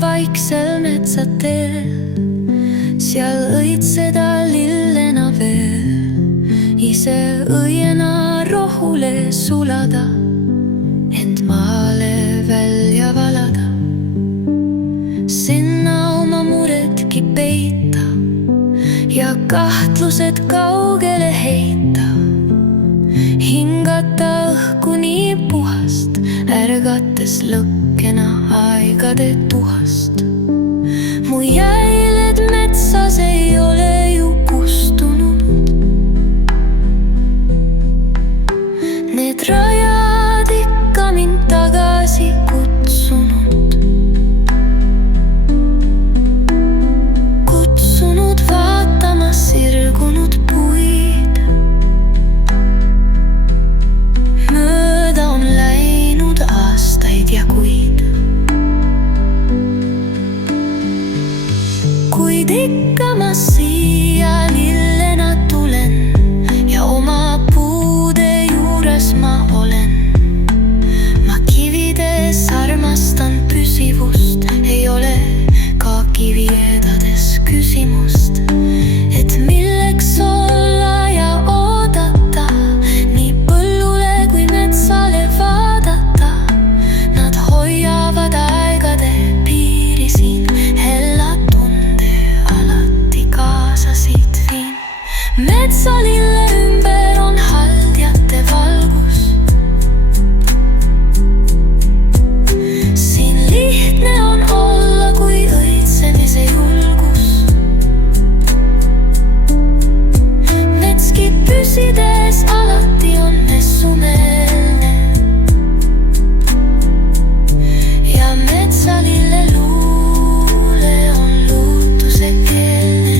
vaiksel metsateel, seal õitseda lillena veel, ise õiena rohule sulada, end maale välja valada. Sinna oma muredki peita ja kahtlused kaugele heita. Hingata õhku nii puhast, ärgates lõkkena aegade tuhast. Mu jäiled metsas ei ole ju kustunud. Need rajad ikka mind tagasi kutsunud. Kutsunud vaatama sirgunud puid. Mööda on läinud aastaid ja kuid. Kuid ikka ma siia lillena tulen ja oma puude juures ma olen. Ma kivides armastan püsivust, ei ole ka kiviedades küsimust, et milleks olla ja oodata, nii põllule kui metsale vaadata. Nad hoiavad aegade piiri siin, hella tunde alati kaasasid viin. Metsalille ümber on haldjate valgus. Siin lihtne on olla, kui õitsemise julgus. Metski püsides alati on messumeelne ja metsalille luule on luutusekeelne.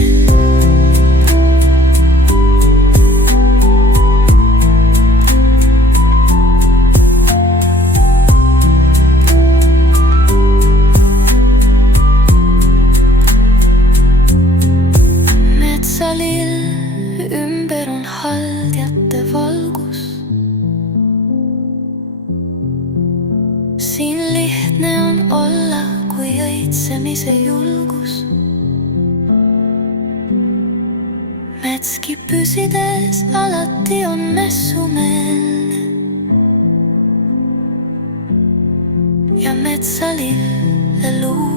Metsalill ümber on haldjate valgus. Siin lihtne on olla, kui õitsemise julgus. Metski püsides alati on messumeelne ja metsalille luule